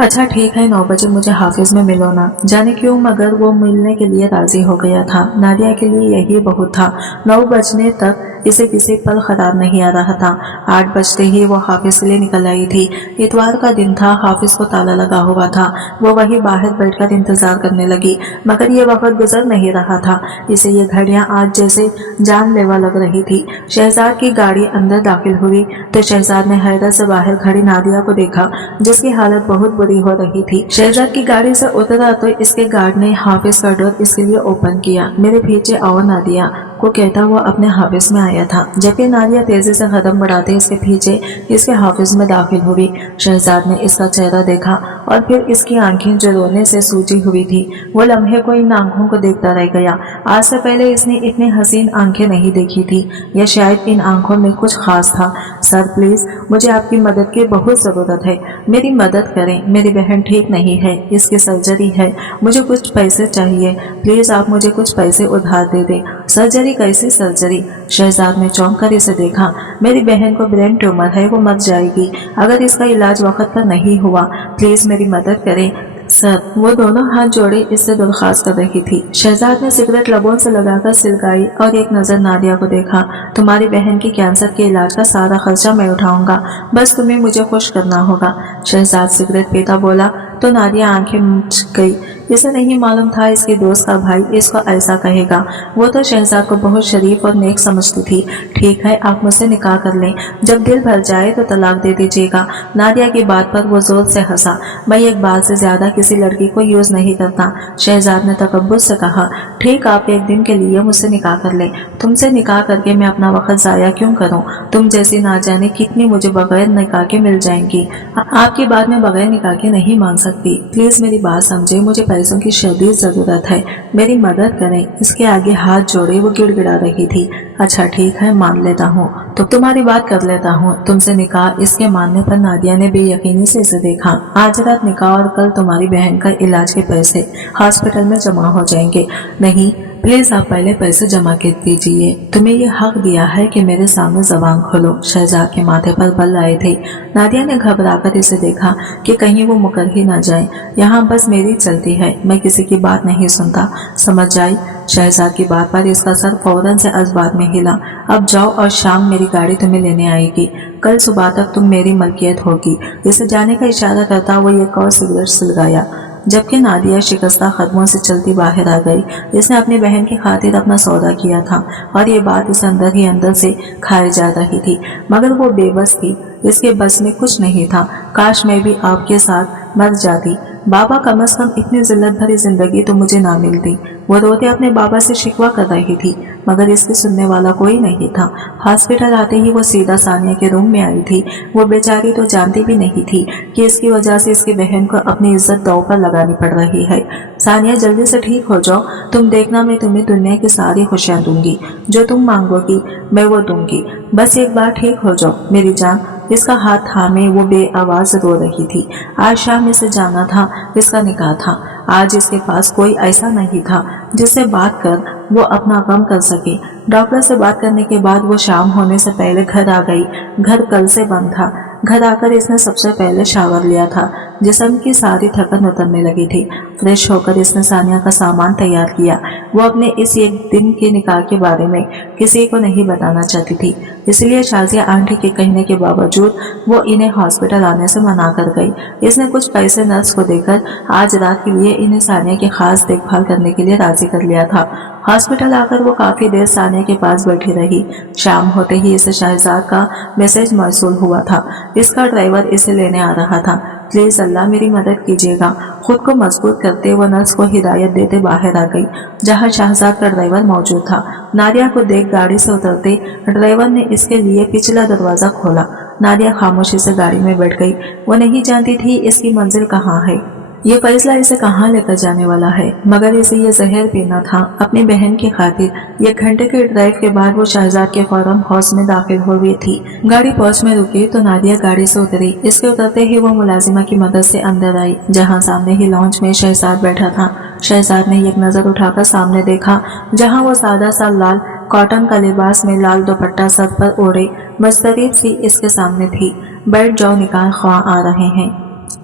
अच्छा ठीक है, 9 बजे मुझे हाफिज में मिलो ना। जाने क्यों मगर वो मिलने के लिए राजी हो गया था। नादिया के लिए यही बहुत था। 9 बजने तक इसे किसी पल खराब नहीं आ रहा था। 8 बजते ही वो हाफिज के लिए निकल आई थी। इतवार का दिन था, हाफिज को ताला लगा हुआ था। वो वही बाहर बैठकर इंतजार करने लगी, मगर ये वक्त गुजर नहीं रहा था। इसे ये घड़ियां आज जैसे जानलेवा लग रही थी। शहजाद की गाड़ी अंदर दाखिल हुई तो शहजाद ने हैरत से बाहर खड़ी नादिया को देखा, जिसकी हालत बहुत बुरी हो रही थी। शहजाद की गाड़ी से उतरा तो इसके गार्ड ने हाफिज का डोर इसके लिए ओपन किया। मेरे पीछे आओ नादिया को कहता हुआ अपने हाफिज में आया था, जबकि नादिया तेजी से कदम बढ़ाते इसके पीछे इसके हाफिज में दाखिल हुई। शहजाद ने इसका चेहरा देखा और फिर इसकी आंखें जो रोने से सूजी हुई थी। वो लम्हे को इन आंखों को देखता रह गया। आज से पहले इसने इतनी हसीन आंखें नहीं देखी थी, या शायद इन आंखों में कुछ खास था। सर प्लीज, मुझे आपकी मदद की बहुत जरूरत है, मेरी मदद करें। मेरी बहन ठीक नहीं है, इसकी सर्जरी है, मुझे कुछ पैसे चाहिए, प्लीज आप मुझे कुछ पैसे उधार दे दें। सर्जरी? कैसी सर्जरी? शहजाद ने चौंक कर इसे देखा। मेरी बहन को ब्रेन ट्यूमर है, वो मर जाएगी अगर इसका इलाज वक्त पर नहीं हुआ, प्लीज मेरी मदद करें सर। वो दोनों हाथ जोड़े इससे दरख्वास्त कर रही थी। शहजाद ने सिगरेट लबों से लगाकर सिलगाई और एक नजर नादिया को देखा। तुम्हारी बहन की कैंसर के इलाज का सारा खर्चा मैं उठाऊंगा, बस तुम्हें मुझे खुश करना होगा। शहजाद सिगरेट पीता बोला तो नादिया आंखें मूंछ गई। इसे नहीं मालूम था इसके दोस्त का भाई इसको ऐसा कहेगा। वो तो शहजाद को बहुत शरीफ और नेक समझती थी। ठीक है, आप मुझसे निकाह कर लें, जब दिल भर जाए तो तलाक दे दीजिएगा। नादिया की बात पर वो जोर से हंसा। मैं एक बार से ज्यादा किसी लड़की को यूज नहीं करता। शहजाद ने तकब्बुर से कहा, ठीक, आप एक दिन के लिए मुझसे निकाह कर लें। तुमसे निकाह करके मैं अपना वक्त जाया क्यों करूं? तुम जैसी ना जाने कितनी मुझे बगैर निकाह के मिल जाएंगी। आपकी बात में बगैर निकाह के नहीं मान सकती। प्लीज मेरी बात समझे, मुझे पैसों की शदीद जरूरत है, मेरी मदद करें। इसके आगे हाथ जोड़े वो गिड़गिड़ा रही थी। अच्छा ठीक है, मान लेता हूँ, तो तुम्हारी बात कर लेता हूँ, तुमसे निकाह। इसके मानने पर नादिया ने बेयकीनी से इसे देखा। आज रात निकाह और कल तुम्हारी बहन का इलाज के पैसे हॉस्पिटल में जमा हो जाएंगे। नहीं, प्लीज आप पहले पैसे जमा कर दीजिए। तुम्हें ये हक दिया है कि मेरे सामने जबान खोलो। शहजाद के माथे पर बल आए थे। नादिया ने घबराकर इसे देखा कि कहीं वो मुकर ही ना जाए। यहाँ बस मेरी चलती है, मैं किसी की बात नहीं सुनता, समझ आई? शहजाद की बात पर इसका सर फौरन से अजबात में हिला। अब जाओ और शाम मेरी गाड़ी तुम्हें लेने आएगी। कल सुबह तक तुम मेरी मलकियत होगी। इसे जाने का इशारा करता हुआ एक और सिगरेट सुलगाया, जबकि नादिया शिकस्ता कदमों से चलती बाहर आ गई। इसने अपनी बहन की खातिर अपना सौदा किया था और ये बात इस अंदर ही अंदर से खाई जा रही थी, मगर वो बेबस थी। इसके बस में कुछ नहीं था। काश मैं भी आपके साथ मर जाती। बाबा, कम से कम इतनी जिल्लत भरी जिंदगी तो मुझे ना मिलती। वो रोते अपने बाबा से शिकवा कर रही थी, मगर इसकी सुनने वाला कोई नहीं था। हॉस्पिटल आते ही वो सीधा सानिया के रूम में आई थी। वो बेचारी तो जानती भी नहीं थी कि इसकी वजह से इसकी बहन को अपनी इज्जत दांव पर लगानी पड़ रही है। सानिया, जल्दी से ठीक हो जाओ, तुम देखना मैं तुम्हें दुनिया की सारी खुशियां दूंगी, जो तुम मांगोगी मैं वो दूंगी। बस एक बार ठीक हो जाओ मेरी जान। इसका हाथ थामे वो बेआवाज रो रही थी। आज शाम इसे जाना था, इसका निकाह था। आज इसके पास कोई ऐसा नहीं था जिससे बात कर वो अपना गम कर सके। डॉक्टर से बात करने के बाद वो शाम होने से पहले घर आ गई। घर कल से बंद था। घर आकर इसने सबसे पहले शावर लिया था। जिस्म की सारी थकन उतरने लगी थी। फ्रेश होकर इसने सानिया का सामान तैयार किया। वो अपने इस एक दिन के निकाह के बारे में किसी को नहीं बताना चाहती थी, इसलिए शाजिया आंटी के कहने के बावजूद वो इन्हें हॉस्पिटल आने से मना कर गई। इसने कुछ पैसे नर्स को देकर आज रात के लिए इन्हें सानिया की खास देखभाल करने के लिए राजी कर लिया था। हॉस्पिटल आकर वो काफी देर सानिया के पास बैठी रही। शाम होते ही इसे शहजाद का मैसेज मौसूल हुआ था। इसका ड्राइवर इसे लेने आ रहा था। प्लीज अल्लाह मेरी मदद कीजिएगा। खुद को मजबूत करते वो नर्स को हिदायत देते बाहर आ गई, जहां शहजाद का ड्राइवर मौजूद था। नादिया को देख गाड़ी से उतरते ड्राइवर ने इसके लिए पिछला दरवाजा खोला। नादिया खामोशी से गाड़ी में बैठ गई। वो नहीं जानती थी इसकी मंजिल कहाँ है, ये फैसला इसे कहाँ लेकर जाने वाला है, मगर इसे ये जहर पीना था अपनी बहन की खातिर। एक घंटे के ड्राइव के बाद वो शहजाद के फार्म हाउस में दाखिल हो गई थी। गाड़ी पहुंच में रुकी तो नादिया गाड़ी से उतरी। इसके उतरते ही वो मुलाजिमा की मदद से अंदर आई, जहाँ सामने ही लॉन्च में शहजाद बैठा था। शहजाद ने एक नजर उठाकर सामने देखा, जहाँ वो सादा सा लाल कॉटन का लिबास में लाल दुपट्टा सर पर ओढ़े मस्तरीब सी इसके सामने थी। बैठ जाओ, निकाह ख्वाह आ रहे हैं।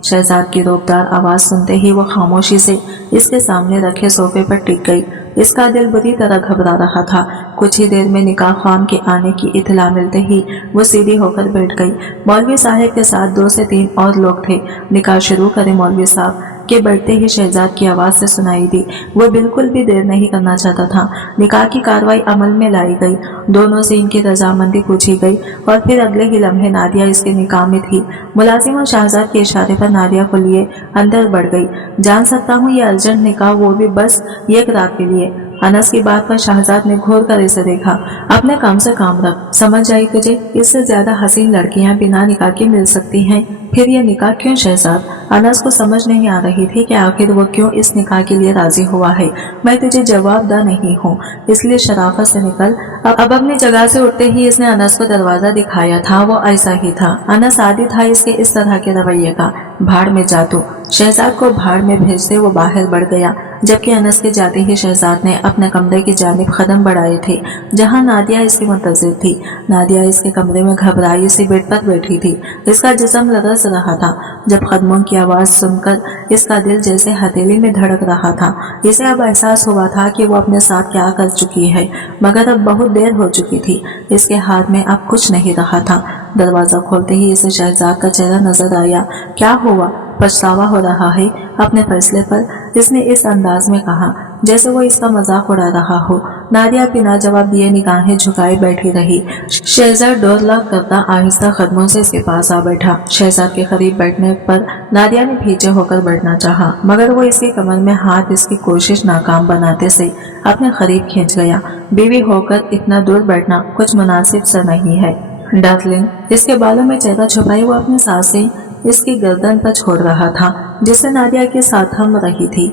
शहजाद की रोबदार आवाज सुनते ही वो खामोशी से इसके सामने रखे सोफे पर टिक गई। इसका दिल बुरी तरह घबरा रहा था। कुछ ही देर में निकाह ख्वाह के आने की इत्तला मिलते ही वो सीधी होकर बैठ गई। मौलवी साहब के साथ 2 से 3 और लोग थे। निकाह शुरू करे मौलवी साहब के बैठते ही शहजाद की आवाज से सुनाई दी। वो बिल्कुल भी देर नहीं करना चाहता था। निकाह की कार्रवाई अमल में लाई गई। दोनों से इनकी रजामंदी पूछी गई और फिर अगले ही लम्हे नादिया इसके निकाह में थी। मुलाजिमा शहजाद के इशारे पर नादिया को लिए अंदर बढ़ गई। जान सकता हूँ ये अर्जेंट निकाह, वो भी बस एक रात के लिए। अनस की बात पर शहजाद ने घूर कर इसे देखा। अपने काम से काम रख, समझ आई तुझे? इससे ज्यादा हसीन लड़कियां बिना निकाह के मिल सकती हैं, फिर ये निकाह क्यों शहजाद? अनस को समझ नहीं आ रही थी कि आखिर वो क्यों इस निकाह के लिए राजी हुआ है। मैं तुझे जवाबदा नहीं हूँ, इसलिए शराफत से निकल। अब अपनी जगह से उठते ही इसने अनस को दरवाजा दिखाया था। वो ऐसा ही था। अनस आदी था इसके इस तरह के रवैये का। भाड़ में जा तू। शहजाद को भाड़ में भेजते वो बाहर बढ़ गया, जबकि अनस के जाते ही शहजाद ने अपने कमरे की जानिब कदम बढ़ाए थे, जहां नादिया इसकी मुंतजिर थी। नादिया इसके कमरे में घबराई सी बेड पर बैठी थी। इसका जिस्म लरस रहा था। जब कदमों की आवाज सुनकर इसका दिल जैसे हथेली में धड़क रहा था। इसे अब एहसास हुआ था कि वो अपने साथ क्या कर चुकी है, मगर अब बहुत देर हो चुकी थी। इसके हाथ में अब कुछ नहीं रहा था। दरवाजा खोलते ही इसे शहजाद का चेहरा नजर आया। क्या हुआ? पछतावा हो रहा है अपने फैसले पर? इसने इस अंदाज में कहा जैसे वो इसका मजाक उड़ा रहा हो। नादिया बिना जवाब दिए निगाहें झुकाए बैठी रही। शहजाद डोर लॉक करता आहिस्ता कदमों से इसके पास आ बैठा। शहजाद के करीब बैठने पर नादिया ने पीछे होकर बैठना चाहा, मगर वो इसकी कमर में हाथ इसकी कोशिश नाकाम बनाते से अपने करीब खींच गया। बीवी होकर इतना दूर बैठना कुछ मुनासिब सा नहीं है। डार्लिंग, इसके बालों में चेहरा छुपाई वो अपनी सांसें इसकी गर्दन पर छोड़ रहा था, जिससे नादिया के साथ थम रही थी।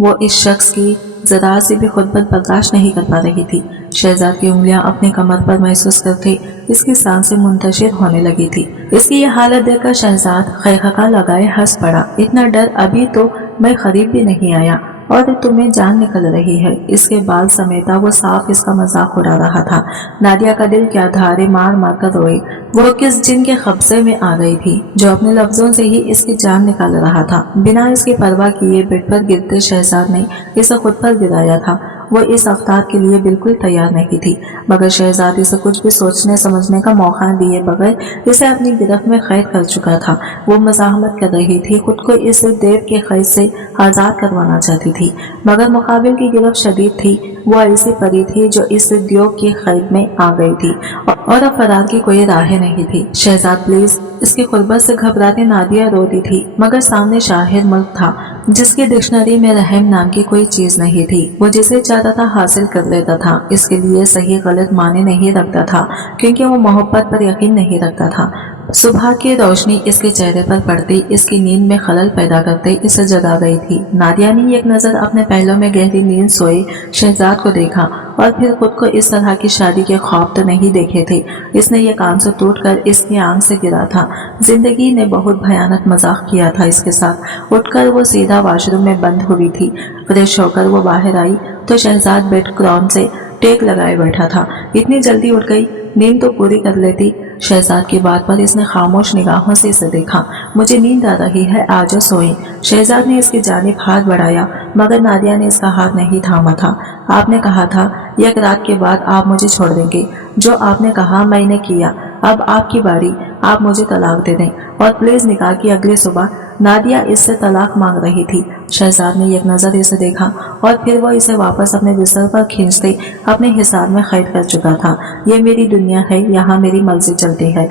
वो इस शख्स की जरा सी भी खुदबत बर्दाश्त नहीं कर पा रही थी। शहजाद की उंगलियां अपनी कमर पर महसूस करते इसकी सांसें मुंतशिर होने लगी थी। इसकी ये हालत देखकर शहजाद खैखका लगाए हंस पड़ा। इतना डर अभी तो मैं करीब भी नहीं आया और तुम्हें जान निकल रही है। इसके बाल समेटा वो साफ इसका मजाक उड़ा रहा था। नादिया का दिल क्या धारे मार मार कर रोए। वो किस जिन के कब्जे में आ गई थी जो अपने लफ्जों से ही इसकी जान निकाल रहा था। बिना इसकी परवाह किए बेड पर गिरते शहजाद ने इसे खुद पर गिराया था। वो इस अवतार के लिए बिल्कुल तैयार नहीं थी, मगर शहजाद इसे कुछ भी सोचने समझने का मौका दिए बगैर इसे अपनी गिरफ्त में कैद कर चुका था। वो मज़ाहमत कर रही थी, खुद को इस देव के कैद से आज़ाद करवाना चाहती थी, मगर मुकाबिल की गिरफ्त शदीद थी। वो ऐसी परी थी जो इस उद्योग की कैद में आ गई थी और अब फरार की कोई राह नहीं थी। शहजाद प्लीज, इसकी खुरबत से घबराती नादिया रोती थी, मगर सामने शाहिद मुल्क था जिसकी डिक्शनरी में रहम नाम की कोई चीज नहीं थी। वो जिसे चाहता था हासिल कर लेता था। इसके लिए सही गलत माने नहीं रखता था, क्योंकि वो मोहब्बत पर यकीन नहीं रखता था। सुबह की रोशनी इसके चेहरे पर पड़ती इसकी नींद में खलल पैदा करते इसे जगा गई थी। नादिया ने एक नजर अपने पहलों में गहरी नींद सोए शहजाद को देखा और फिर खुद को इस तरह की शादी के ख्वाब तो नहीं देखे थे। इसने ये कांसू टूटकर इसकी आंख से गिरा था। जिंदगी ने बहुत भयानक मजाक किया था इसके साथ। उठकर वो सीधा वॉशरूम में बंद हुई थी। फ्रेश होकर वो बाहर आई तो शहजाद बेड क्राउन से टेक लगाए बैठा था। इतनी जल्दी उठ गई, नींद तो पूरी कर लेती। शहजाद की बात पर इसने खामोश निगाहों से इसे देखा। मुझे नींद आ रही है, आजो सोए। शहजाद ने इसकी जानिब हाथ बढ़ाया मगर नादिया ने इसका हाथ नहीं थामा था। आपने कहा था एक रात के बाद आप मुझे छोड़ देंगे। जो आपने कहा मैंने किया। अब आपकी बारी, आप मुझे तलाक दे दें और प्लीज निकाह की अगली सुबह। नादिया इससे तलाक मांग रही थी। शहजाद ने एक नजर इसे देखा और फिर वो इसे वापस अपने बिस्तर पर खींचते अपने हिसाब में कैद कर चुका था। ये मेरी दुनिया है, यहाँ मेरी मर्जी चलती है।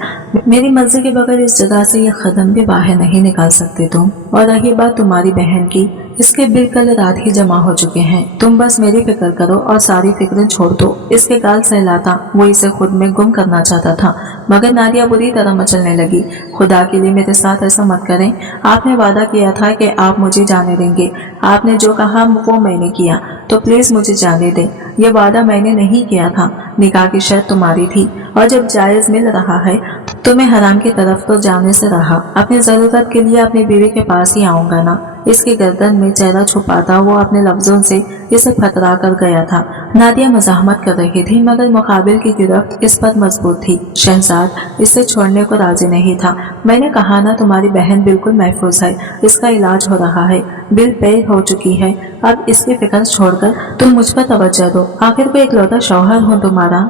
मेरी मर्जी के बगैर इस जगह से ये कदम भी बाहर नहीं निकाल सकते तुम। और रही बात तुम्हारी बहन की, इसके बिल कल रात ही जमा हो चुके हैं। तुम बस मेरी फिक्र करो और सारी फिक्रें छोड़ दो। इसके गाल सहलाता वो इसे खुद में गुम करना चाहता था मगर नादिया बुरी तरह मचलने लगी। खुदा के लिए मेरे साथ ऐसा मत करें। आपने वादा किया था कि आप मुझे जाने देंगे। आपने जो कहा वो मैंने किया, तो प्लीज मुझे जाने दें। यह वादा मैंने नहीं किया था। निकाह की शर्त तुम्हारी थी और जब जायज मिल रहा है तो मैं हराम की तरफ तो जाने से रहा। अपनी जरूरत के लिए अपनी बीवी के पास ही आऊंगा ना। इसकी गर्दन में चेहरा छुपाता वो अपने लफ्जों से इसे फतरा कर गया था। नादिया मजाहमत कर रही थी मगर मुकाबिल की गिरफ्त इस पर मजबूत थी। शहजाद इसे छोड़ने को राजी नहीं था। मैंने कहा ना तुम्हारी बहन बिल्कुल महफूज है, इसका इलाज हो रहा है, बिल पे हो चुकी है। अब इसकी फिक्र छोड़कर तुम मुझ पर तवज्जो दो। आखिर को एक लौता शौहर हूँ तुम्हारा।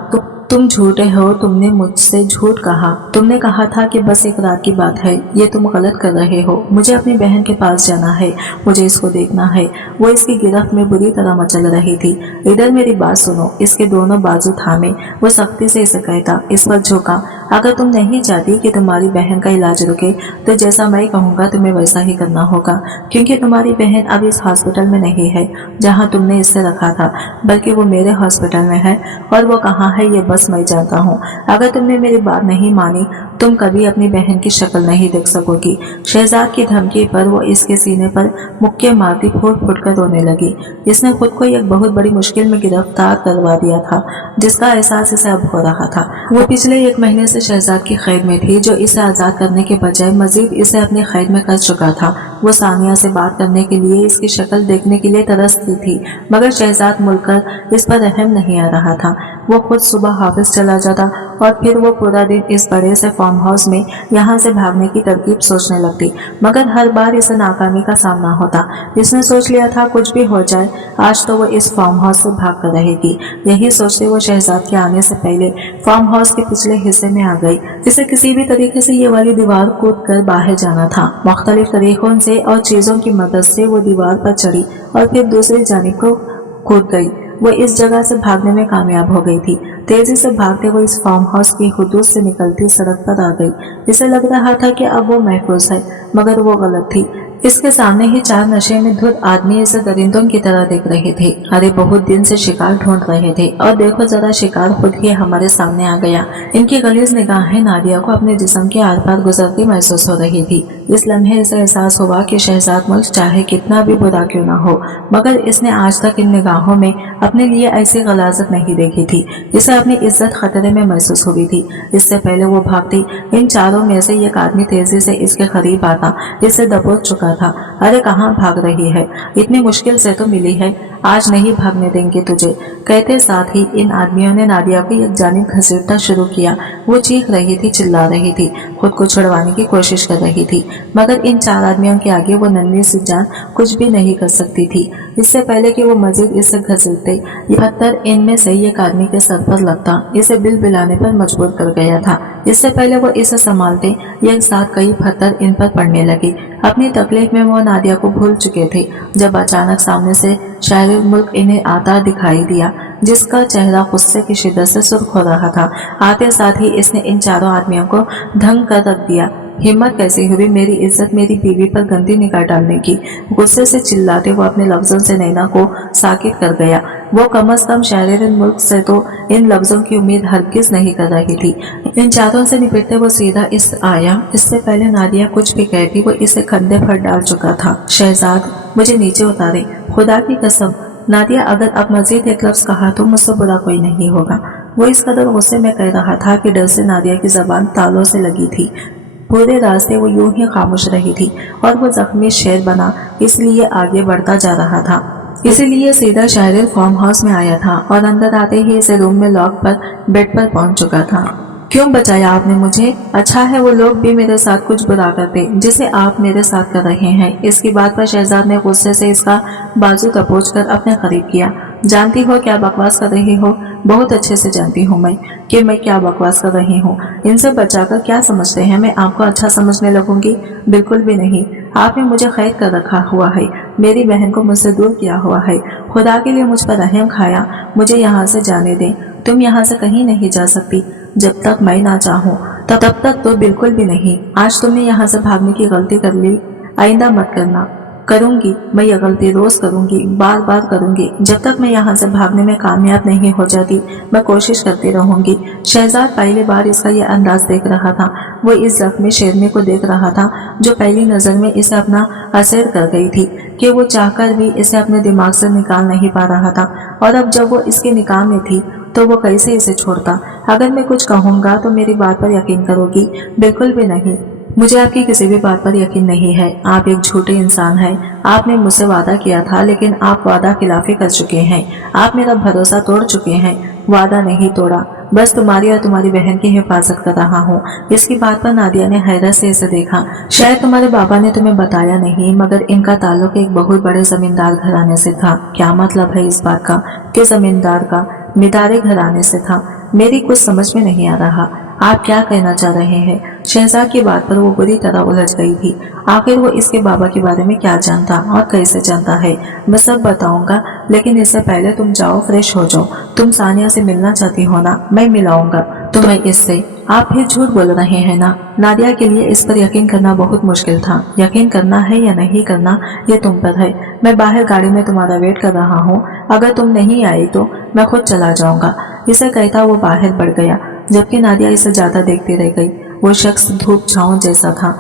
तुम झूठे हो। तुमने मुझसे झूठ कहा। तुमने कहा था कि बस एक रात की बात है। ये तुम गलत कर रहे हो। मुझे अपनी बहन के पास जाना है, मुझे इसको देखना है। वो इसकी गिरफ्त में बुरी तरह मचल रही थी। इधर मेरी बात सुनो। इसके दोनों बाजू थामे वो सख्ती से इसे कहता, इस पर झुका। अगर तुम नहीं चाहती कि तुम्हारी बहन का इलाज रुके तो जैसा मैं कहूँगा तुम्हें वैसा ही करना होगा, क्योंकि तुम्हारी बहन अब इस हॉस्पिटल में नहीं है जहाँ तुमने इससे रखा था, बल्कि वो मेरे हॉस्पिटल में है। और वो कहाँ है ये बस मैं जानता हूँ। अगर तुमने मेरी बात नहीं मानी तुम कभी अपनी बहन की शक्ल नहीं देख सकोगी। शहजाद की धमकी पर वो इसके सीने पर मुक्के मारती फूट फूट कर रोने लगी। इसने खुद को एक बहुत बड़ी मुश्किल में गिरफ्तार करवा दिया था जिसका एहसास इसे अब हो रहा था। वो पिछले 1 महीने से शहजाद की कैद में थी जो इसे आजाद करने के बजाय मजीद इसे अपनी कैद में कर चुका था। वो सानिया से बात करने के लिए, इसकी शक्ल देखने के लिए तरसती थी मगर शहजाद मुड़कर इस पर रहम नहीं आ रहा था। वो खुद सुबह ऑफिस चला जाता और फिर वो पूरा दिन इस बड़े से फार्म हाउस में यहाँ से भागने की तरकीब सोचने लगती मगर हर बार इसे नाकामी का सामना होता। इसने सोच लिया था कुछ भी हो जाए आज तो वो इस फार्म हाउस से भाग कर रहेगी। यही सोचते वो शहजाद के आने से पहले फार्म हाउस के पिछले हिस्से में आ गई। इसे किसी भी तरीके से ये वाली दीवार कूद कर बाहर जाना था। मुख्तलिफ तरीकों से और चीजों की मदद से वो दीवार पर चढ़ी और फिर दूसरी जानिब को कूद गई। वो इस जगह से भागने में कामयाब हो गई थी। तेजी से भागते वो इस फार्म हाउस की हुदूद से निकलती सड़क पर आ गई। इसे लग रहा था कि अब वो महफूज है मगर वो गलत थी। इसके सामने ही 4 नशे में धुत आदमी इसे दरिंदों की तरह देख रहे थे। अरे बहुत दिन से शिकार ढूंढ रहे थे और देखो जरा शिकार खुद ही हमारे सामने आ गया। इनकी गलीज निगाहें नादिया को अपने जिस्म के आर पार गुजरती महसूस हो रही थी। इस लम्हे इसे एहसास हुआ कि शहजाद मुल्क चाहे कितना भी बुरा क्यों न हो मगर इसने आज तक इन निगाहों में अपने लिए ऐसी गलाजत नहीं देखी थी। इसे अपनी इज्जत खतरे में महसूस हुई थी। इससे पहले वो भागती इन चारों में से एक आदमी तेजी से इसके करीब आता इसे दबोच चुका था। अरे कहाँ भाग रही है, इतनी मुश्किल से तो मिली है, आज नहीं भागने देंगे तुझे। कहते साथ ही इन आदमियों ने नादिया को एक जानिब घसीटना शुरू किया। वो चीख रही थी, चिल्ला रही थी, खुद को छुड़वाने की कोशिश कर रही थी मगर इन 4 आदमियों के आगे वो नन्ही सी जान कुछ भी नहीं कर सकती थी। इससे पहले कि वो मजीद इसे घसीटते ये पत्थर इनमें से एक आदमी के सर पर लगता इसे बिल बिलाने पर मजबूर कर गया था। इससे पहले वो इसे संभालते एक साथ कई पत्थर इन पर पड़ने लगे। अपनी तकलीफ में वो नादिया को भूल चुके थे जब अचानक सामने से शायर मुल्क इन्हें आता दिखाई दिया जिसका चेहरा गुस्से की शिद्दत से सुर्ख हो रहा था। आते साथ ही इसने इन 4 आदमियों को धंग कर रख दिया। हिम्मत कैसी हुई मेरी इज्जत मेरी बीवी पर गंदी निगाह डालने की। गुस्से से चिल्लाते वो अपने लफ्जों से नैना को साकित कर गया। वो कम अज कम शहर मुल्क से तो इन लफ्जों की उम्मीद हरगिज नहीं कर रही थी। इन चारों से निपटते वो सीधा इस आया। इससे पहले नादिया कुछ भी कहती वो इसे कंधे पर डाल चुका था। शहजाद, मुझे नीचे उतारे, खुदा की कसम। नादिया, अगर अब मजीद एक लफ्ज कहा तो मुझसे बुरा कोई नहीं होगा। वो इस कदर गुस्से में कह रहा था कि डर से नादिया की जबान तालों से लगी थी। पूरे रास्ते वो यूं ही खामोश रही थी और वो जख्मी शेर बना इसलिए आगे बढ़ता जा रहा था। इसीलिए सीधा शायरी फार्म हाउस में आया था और अंदर आते ही इसे रूम में लॉक पर बेड पर पहुंच चुका था। क्यों बचाया आपने मुझे? अच्छा है वो लोग भी मेरे साथ कुछ बुरा करते जिसे आप मेरे साथ कर रहे हैं। इसकी बात पर शहजाद ने गुस्से से इसका बाजू दबोच कर अपने करीब किया। जानती हो क्या बकवास कर रही हो? बहुत अच्छे से जानती हूँ मैं कि मैं क्या बकवास कर रही हूँ। इनसे बचाकर क्या समझते हैं मैं आपको अच्छा समझने लगूंगी? बिल्कुल भी नहीं। आपने मुझे कैद कर रखा हुआ है, मेरी बहन को मुझसे दूर किया हुआ है। खुदा के लिए मुझ पर रहम खाया, मुझे यहाँ से जाने दें। तुम यहाँ से कहीं नहीं जा सकती जब तक मैं ना चाहूँ। तब तक तो बिल्कुल भी नहीं। आज तुमने यहाँ से भागने की गलती कर ली, आइंदा मत करना। करूंगी, मैं ये गलती रोज करूंगी, बार बार करूंगी। जब तक मैं यहाँ से भागने में कामयाब नहीं हो जाती मैं कोशिश करती रहूंगी। शहजाद पहली बार इसका ये अंदाज देख रहा था। वो इस जख्मी शेरनी को देख रहा था जो पहली नजर में इसे अपना असर कर गई थी कि वो चाहकर भी इसे अपने दिमाग से निकाल नहीं पा रहा था। और अब जब वो इसके निकाह में थी तो वो कैसे इसे छोड़ता? अगर मैं कुछ कहूंगा तो मेरी बात पर यकीन करोगी? बिल्कुल भी नहीं। मुझे आपकी किसी भी बात पर यकीन नहीं है। आप एक झूठे इंसान हैं। आपने मुझसे वादा किया था लेकिन आप वादा खिलाफी कर चुके हैं। आप मेरा भरोसा तोड़ चुके हैं। वादा नहीं तोड़ा, बस तुम्हारी और तुम्हारी बहन की हिफाजत कर रहा हूँ। इसकी बात पर नादिया ने हैरत से इसे देखा। शायद तुम्हारे बाबा ने तुम्हें बताया नहीं मगर इनका ताल्लुक एक बहुत बड़े जमींदार घराने से था। क्या मतलब है इस बात का कि जमींदार का मिदारे घराने से था? मेरी कुछ समझ में नहीं आ रहा। आप क्या कहना चाह रहे हैं? शहजाद की बात पर वो बुरी तरह उलझ गई थी। आखिर वो इसके बाबा के बारे में क्या जानता और कैसे जानता है? मैं सब बताऊंगा लेकिन इससे पहले तुम जाओ, फ्रेश हो जाओ। तुम सानिया से मिलना चाहती हो ना? मैं मिलाऊंगा तुम्हें इससे। आप फिर झूठ बोल रहे हैं ना? नादिया के लिए इस पर यकीन करना बहुत मुश्किल था। यकीन करना है या नहीं करना ये तुम पर है। मैं बाहर गाड़ी में तुम्हारा वेट कर रहा हूँ। अगर तुम नहीं आई तो मैं खुद चला जाऊंगा। इसे कहता वो बाहर बढ़ गया जबकि नादिया इसे ज्यादा देखती रह गई। वो शख्स धूप छांव जैसा था,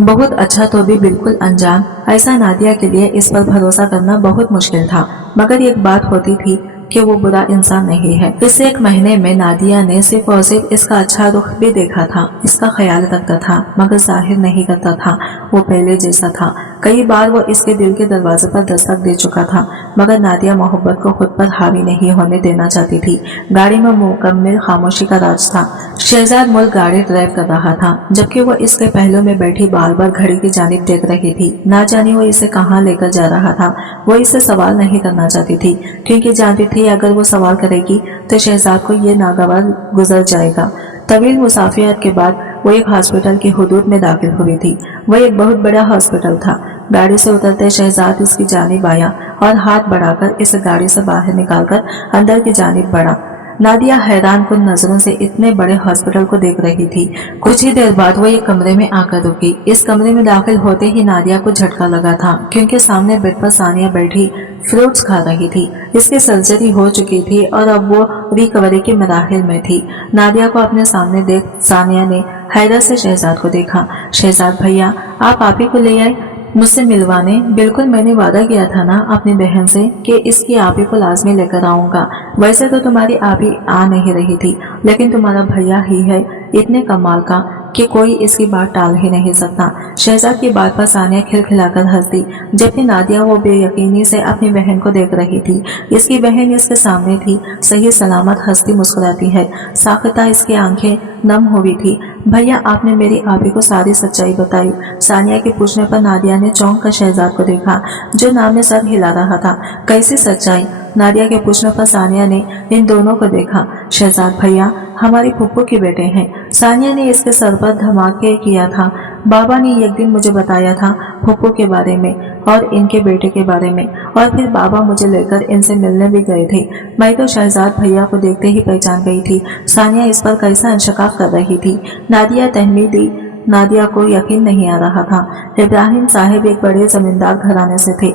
बहुत अच्छा तो भी बिल्कुल अनजान। ऐसा नादिया के लिए इस पर भरोसा करना बहुत मुश्किल था। मगर एक बात होती थी कि वो बुरा इंसान नहीं है। इस एक महीने में नादिया ने सिर्फ और सिर्फ इसका अच्छा रुख भी देखा था, इसका ख्याल रखता था मगर जाहिर नहीं करता था। वो पहले जैसा था। कई बार वो इसके दिल के दरवाजे पर दस्तक दे चुका था मगर नादिया मोहब्बत को खुद पर हावी नहीं होने देना चाहती थी। गाड़ी में मुकम्मल खामोशी का राज था। शहजाद मुल्क गाड़ी ड्राइव कर रहा था जबकि वो इसके पहलू में बैठी बार बार घड़ी की जानिब देख रही थी। ना जाने वो इसे कहाँ लेकर जा रहा था। वो इससे सवाल नहीं करना चाहती थी क्योंकि जानती थी अगर वो सवाल करेगी तो शहजाद को ये नागवार गुजर जाएगा। तवील मुसाफियत के बाद वो एक हॉस्पिटल की हुदूद में दाखिल हुई थी। वह एक बहुत बड़ा हॉस्पिटल था। गाड़ी से उतरते शहजाद इसकी जानिब आया और हाथ बढ़ाकर इसे गाड़ी से बाहर निकालकर अंदर की जानिब बढ़ा। नादिया हैरान कुन नजरों से इतने बड़े हॉस्पिटल को देख रही थी। कुछ ही देर बाद वो एक कमरे में आकर रुकी। इस कमरे में दाखिल होते ही नादिया को झटका लगा था क्योंकि सामने बेड पर सानिया बैठी फ्रूट्स खा रही थी। इसकी सर्जरी हो चुकी थी और अब वो रिकवरी के मराहिल में थी। नादिया को अपने सामने देख सानिया ने हैरत से शहजाद को देखा। शहजाद भैया, आप ही को ले आए मुझसे मिलवाने? बिल्कुल, मैंने वादा किया था ना अपनी बहन से कि इसकी आप ही को लाजमी लेकर आऊंगा। वैसे तो तुम्हारी आप ही आ नहीं रही थी लेकिन तुम्हारा भैया ही है इतने कमाल का कि कोई इसकी बात टाल ही नहीं सकता। शहजाद की बात पर सानिया खिलखिलाकर हंस दी जबकि नादिया वो बेयकीनी से अपनी बहन को देख रही थी। इसकी बहन इसके सामने थी, सही सलामत हंसती मुस्कुराती है। साकिता इसकी आंखें नम हुई थी। भैया, आपने मेरी आपी को सारी सच्चाई बताई? सानिया के पूछने पर नादिया ने चौंक कर शहजाद को देखा जो नाम में सर हिला रहा था। कैसी सच्चाई? नादिया के पूछने पर सानिया ने इन दोनों को देखा। शहजाद भैया हमारी फुप्पो के बेटे हैं। सानिया ने इसके सर पर धमाके किया था। बाबा ने एक दिन मुझे बताया था फुप्पो के बारे में और इनके बेटे के बारे में और फिर बाबा मुझे लेकर इनसे मिलने भी गए थे। मैं तो शहजाद भैया को देखते ही पहचान गई थी। सानिया इस पर कैसा इंशकाफ कर रही थी। नादिया तहमीद दी। नादिया को यकीन नहीं आ रहा था। इब्राहिम साहब एक बड़े जमींदार घराने से थे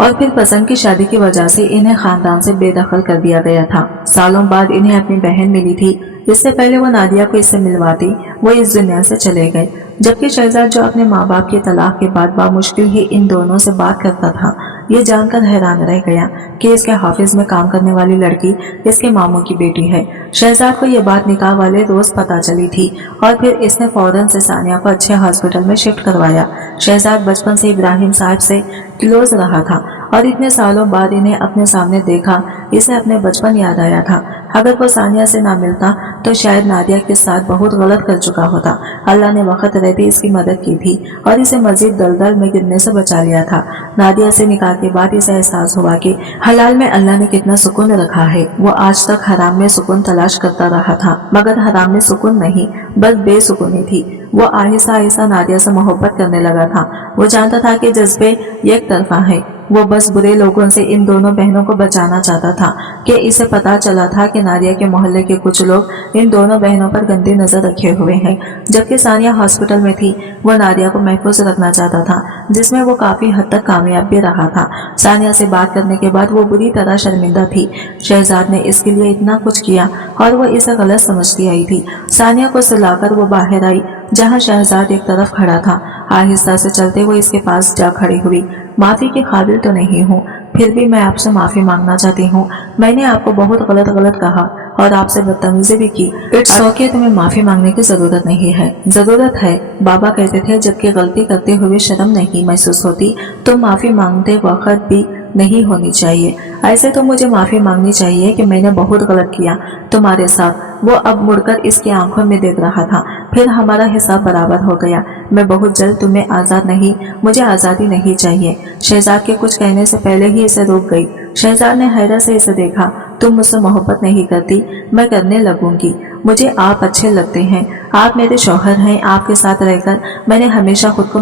और फिर पसंद की शादी की वजह से इन्हें खानदान से बेदखल कर दिया गया था। सालों बाद इन्हें अपनी बहन मिली थी। इससे पहले वो नादिया को इससे मिलवाती, वो इस दुनिया से चले गए। जबकि शहजाद जो अपने माँ बाप की तलाक के बाद बामुश्किल ही इन दोनों से बात करता था, ये जानकर हैरान रह गया कि इसके हाफिज में काम करने वाली लड़की इसके मामू की बेटी है। शहजाद को ये बात निकाह वाले रोज पता चली थी और फिर इसने फौरन से सानिया को अच्छे हॉस्पिटल में शिफ्ट करवाया। शहजाद बचपन से इब्राहिम साहब से क्लोज रहा था और इतने सालों बाद इन्हें अपने सामने देखा, इसे अपने बचपन याद आया था। अगर वो सानिया से ना मिलता तो शायद नादिया के साथ बहुत गलत कर चुका होता। अल्लाह ने वक्त रहते इसकी मदद की थी और इसे मजीद दलदल में गिरने से बचा लिया था। नादिया से निकाह के बाद इसे एहसास हुआ कि हलाल में अल्लाह ने कितना सुकून रखा है। वो आज तक हराम में सुकून तलाश करता रहा था, मगर हराम में सुकून नहीं, बस बेसुकूनी थी। वो आहिस्ता आहिस्ता नादिया से मोहब्बत करने लगा था। वो जानता था कि जज्बे एक तरफा है। वो बस बुरे लोगों से इन दोनों बहनों को बचाना चाहता था कि इसे पता चला था कि नादिया के मोहल्ले के कुछ लोग इन दोनों बहनों पर गंदी नजर रखे हुए हैं। जबकि सानिया हॉस्पिटल में थी, वो नादिया को महफूज रखना चाहता था, जिसमें वो काफी हद तक कामयाब भी रहा था। सानिया से बात करने के बाद वो बुरी तरह शर्मिंदा थी। शहजाद ने इसके लिए इतना कुछ किया और वो इसे गलत समझती आई थी। सानिया को सुलाकर वो बाहर आई, जहाँ शहजाद एक तरफ खड़ा था। आहिस्ता से चलते हुए इसके पास जा खड़ी हुई। माफी के काबिल तो नहीं हूँ, फिर भी मैं आपसे माफी मांगना चाहती हूँ। मैंने आपको बहुत गलत कहा और आपसे बदतमीजी भी की। इट्स ओके, तुम्हें माफी मांगने की जरूरत नहीं है। जरूरत है, बाबा कहते थे जबकि गलती करते हुए शर्म नहीं महसूस होती तो माफी मांगते वक्त भी नहीं होनी चाहिए। ऐसे तो मुझे माफी मांगनी चाहिए कि मैंने बहुत गलत किया तुम्हारे साथ। वो अब मुड़कर इसकी आंखों में देख रहा था। फिर हमारा हिसाब बराबर हो गया। मैं बहुत जल्द तुम्हें आजाद नहीं, मुझे आजादी नहीं चाहिए। शहजाद के कुछ कहने से पहले ही इसे रोक गई। शहजाद ने हैरत से इसे देखा। तुम मुझसे मोहब्बत नहीं करती, मैं करने लगूंगी। मुझे आप अच्छे लगते हैं, आप मेरे शौहर हैं। आपके साथ रहकर मैंने हमेशा खुद को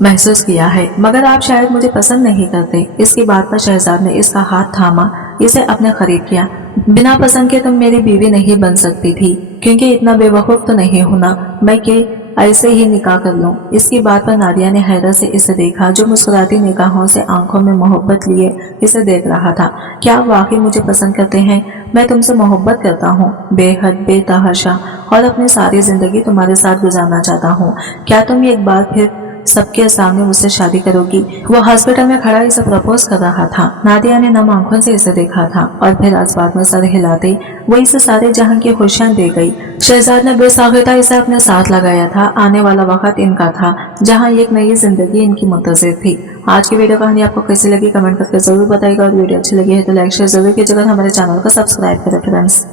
महसूस किया है, मगर आप शायद मुझे पसंद नहीं करते। इसकी बात पर शहजाद ने इसका हाथ थामा, इसे अपने करीब किया। बिना पसंद के तुम मेरी बीवी नहीं बन सकती थी, क्योंकि इतना बेवकूफ तो नहीं होना मैं कि ऐसे ही निकाह कर लूं। इसकी बात पर नादिया ने हैरत से इसे देखा, जो मुस्कुराती निगाहों से आंखों में मोहब्बत लिए इसे देख रहा था। क्या आप वाकई मुझे पसंद करते हैं? मैं तुमसे मोहब्बत करता हूँ, बेहद बेतहाशा, और अपनी सारी जिंदगी तुम्हारे साथ गुजारना चाहता हूँ। क्या तुम एक बार फिर सबके सामने मुझसे शादी करोगी? वो हॉस्पिटल में खड़ा इसे प्रपोज कर रहा था। नादिया ने नम आंखों से इसे देखा था और फिर असबात में सर हिलाते वो इसे सारे जहां की खुशियां दे गई। शहजाद ने बेसाख्ता इसे अपने साथ लगाया था। आने वाला वक्त इनका था जहां एक नई जिंदगी इनकी मुंतज़िर थी। आज की वीडियो कहानी आपको कैसी लगी कमेंट करके जरूर बताइएगा और वीडियो अच्छी लगी है तो लाइक शेयर जरूर कीजिएगा। हमारे चैनल को सब्सक्राइब करें फ्रेंड्स।